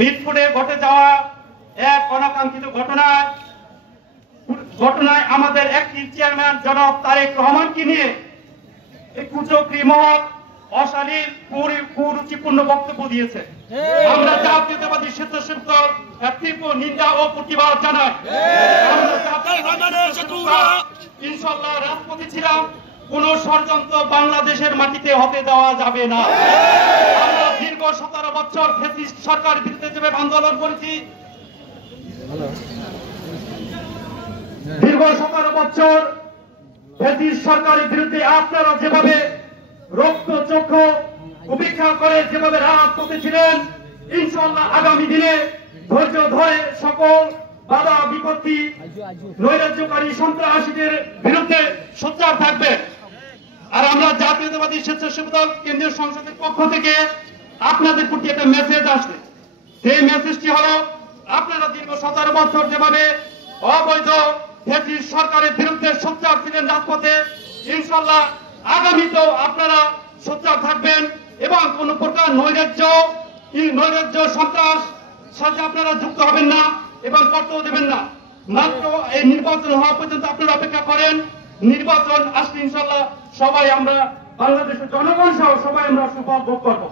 মিরপুরে ঘটে যাওয়া এক অনাকাঙ্ক্ষিত ঘটনায় আমাদের একটি চেয়ারম্যান জনাব তারেক রহমানকে নিয়ে এই কুচক্রী মহল অশালীন কুরুচিপূর্ণ বক্তব্য দিয়েছে। আমরা জাতীয়তাবাদী স্বেচ্ছাসেবক দল তীব্র নিন্দা ও প্রতিবাদ জানাই। ইনশাআল্লাহ রাজপথে ছিলাম, কোন ষড়যন্ত্র বাংলাদেশের মাটিতে হতে দেওয়া যাবে না। আমরা দীর্ঘ 17 বছর ফ্যাসিস্ট সরকার বিরুদ্ধে যেভাবে আন্দোলন করেছি, দীর্ঘ 17 বছর ফ্যাসিস্ট সরকারের বিরুদ্ধে আপনারা যেভাবে রক্তচক্ষু উপেক্ষা করে যেভাবে রাজপথে ছিলেন, ইনশাআল্লাহ আগামী দিনে ধৈর্য ধরে সকল বাধা বিপত্তি নৈরাজ্যকারী সন্ত্রাসীদের বিরুদ্ধে সোচ্চার থাকবে। আর আমরা জাতীয়তাবাদী স্বেচ্ছাসেবক দল কেন্দ্রীয় সংসদের পক্ষ থেকে আপনাদের প্রতি একটা মেসেজ আসছে। সেই মেসেজটি হলো, আপনারা দীর্ঘ 17 বছর যেভাবে অবৈধ ফ্যাসিস্ট সরকারের বিরুদ্ধে সোচ্চার ছিলেন রাজপথে, ইনশাআল্লাহ আগামীতেও আপনারা সোচ্চার থাকবেন এবং কোন প্রকার নৈরাজ্য সন্ত্রাস সাথে আপনারা যুক্ত হবেন না এবং করতেও দেবেন না। মাত্র এই নির্বাচন হওয়া পর্যন্ত আপনারা অপেক্ষা করেন। নির্বাচন আসলে ইনশাআল্লাহ সবাই আমরা বাংলাদেশের জনগণ সহ সবাই আমরা সুফল ভোগ করবো।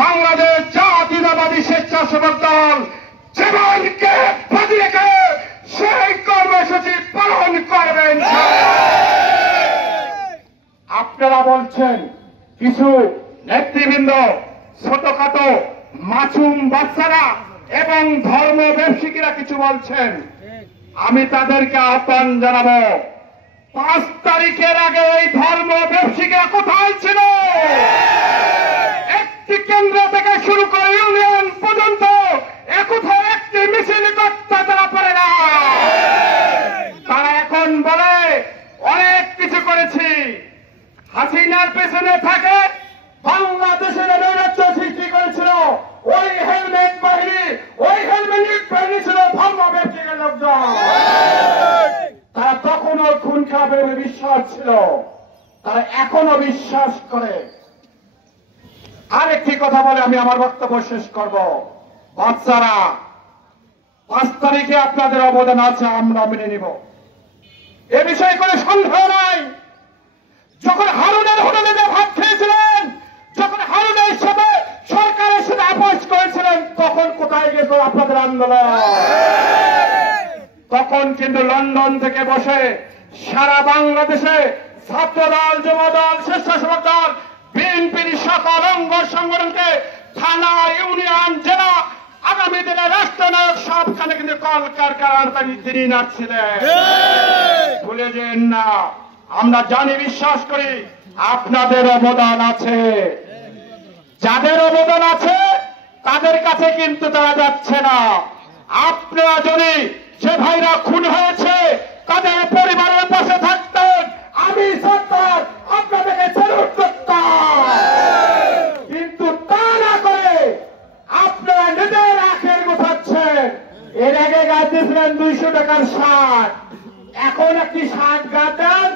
বাংলাদেশ জাতীয়তাবাদী স্বেচ্ছাসেবক দল জীবনকে বাজি রেখে সেই কর্মসূচি পালন করবেন। আপনারা বলছেন কিছু নেতৃবৃন্দ ছোটখাটো মাসুম বাচ্চারা এবং ধর্ম ব্যবসায়ীরা কিছু বলছেন, আমি তাদেরকে আহ্বান জানাবো, 5 তারিখের আগে এই ধর্ম ব্যবসায়ীরা কোথায় ছিল? কেন্দ্র থেকে শুরু করে ইউনিয়ন পর্যন্ত কোথাও একটি মিছিল করতে তারা পারে না। তারা এখন বলে অনেক কিছু করেছি। হাসিনার পেছনে থাকে বাংলাদেশের নৈরাজ্য সৃষ্টি করেছিল ওই হেলমেট বাহিনী, ওই হেলমেট বাহিনী ছিল ধর্ম ব্যক্তিগত লোকজন। তারা তখনও খুন খাবে বিশ্বাস ছিল, তারা এখনো বিশ্বাস করে। আরেকটি কথা বলে আমি আমার বক্তব্য শেষ করব। বাচ্চারা, 5 তারিখে আপনাদের অবদান আছে, আমরা মেনে নিব, এ বিষয়ে কোনো সন্দেহ নাই। যখন হারুনের হোটেলে ভাত খেয়েছিলেন, যখন হারুনের সাথে সরকারের সাথে আপোষ করেছিলেন, তখন কোথায় গেছিল আপনাদের আন্দোলন? তখন কিন্তু লন্ডন থেকে বসে সারা বাংলাদেশে ছাত্রদল, যুবদল, স্বেচ্ছাসেবক দল, বিএনপির সকল অঙ্গ সংগঠনকে থানা, ইউনিয়ন, জেলা, আগামী দিনে রাষ্ট্রনায়ক সবখানে কিন্তু কলকারখানার তিনি নাচছিলেন। ভুলে যেন না, আমরা জানি, বিশ্বাস করি আপনাদের অবদান আছে। যাদের অবদান আছে তাদের কাছে কিন্তু তারা যাচ্ছে না। আপনারা যদি যে ভাইরা খুন হয়েছে তাদের পরিবারের পাশে থাকতেন, আমি সরকার আপনাদেরকে স্যালুট করতাম। কিন্তু তা না করে আপনারা নিজের আখের গোছাচ্ছেন। এর আগে গাছ দিয়েছিলেন 200 টাকার শার্ট, এখন একটি শার্ট গাছেন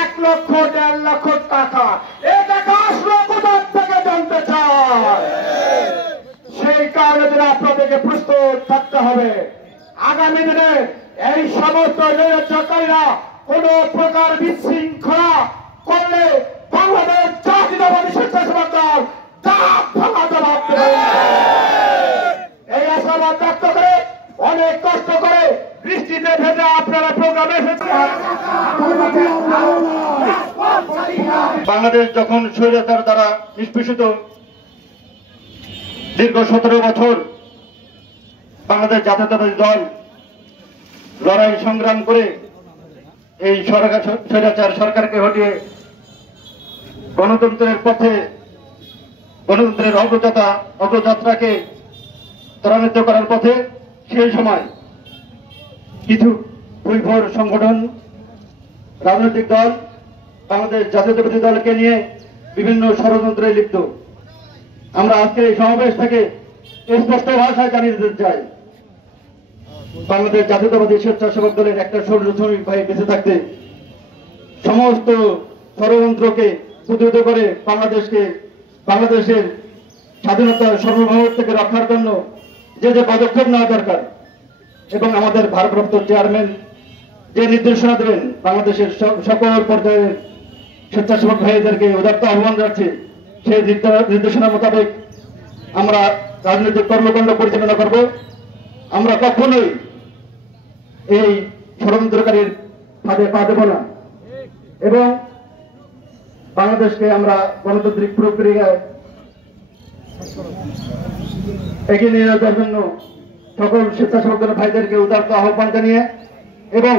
1 লক্ষ 1.5 লক্ষ টাকা। এই টাকা আসলো কোথা থেকে জানতে চায়? সেই কারণে আপনাদেরকে প্রস্তুত থাকতে হবে। আগামী দিনে এই সমস্ত নৈরাজ্যকারীরা কোন প্রকার বিশৃঙ্খলা করলে বাংলাদেশ জাতীয়তাবাদী স্বেচ্ছাসেবক দল ভাঙা জবাব দেবে। এই আশাবাদ ব্যক্ত করে অনেক কষ্ট করে বৃষ্টিতে ভেজে আপনারা প্রোগ্রামে এসেছেন। বাংলাদেশ যখন স্বৈরাচার দ্বারা নিষ্পেষিত, দীর্ঘ 17 বছর বাংলাদেশ জাতীয়তাবাদী দল লড়াই সংগ্রাম করে এই স্বৈরাচার সরকারকে হটিয়ে গণতন্ত্রের পথে গণতন্ত্রের অগ্রযাত্রাকে ত্বরান্বিত করার পথে সেই সময় কিছু উইঘুর সংগঠন, রাজনৈতিক দল বাংলাদেশ জাতীয়তাবাদী দলকে নিয়ে বিভিন্ন ষড়যন্ত্রে লিপ্ত। আমরা আজকে এই সমাবেশ থেকে স্পষ্ট ভাষায় জানিয়ে দিতে চাই, বাংলাদেশ জাতীয়তাবাদী স্বেচ্ছাসেবক দলের একটা শ্রমিক ভাই বেঁচে থাকতে সমস্ত ষড়যন্ত্রকে প্রতিহত করে বাংলাদেশের স্বাধীনতা সার্বভৌমত্ব থেকে রক্ষার জন্য যে যে পদক্ষেপ নেওয়া দরকার এবং আমাদের ভারপ্রাপ্ত চেয়ারম্যান যে নির্দেশনা দেবেন বাংলাদেশের সকল পর্যায়ের স্বেচ্ছাসেবক ভাইদেরকে উদাত্ত আহ্বান যাচ্ছে, সেই নির্দেশনা মোতাবেক আমরা রাজনৈতিক কর্মকাণ্ড পরিচালনা করব। আমরা কখনোই এই ষড়যন্ত্রকারীর ফাঁদে পা দেব না এবং বাংলাদেশকে আমরা গণতান্ত্রিক প্রক্রিয়ায় এগিয়ে নিয়ে যাওয়ার জন্য সকল স্বেচ্ছাসেবক ভাইদেরকে উদাত্ত আহ্বান জানিয়ে এবং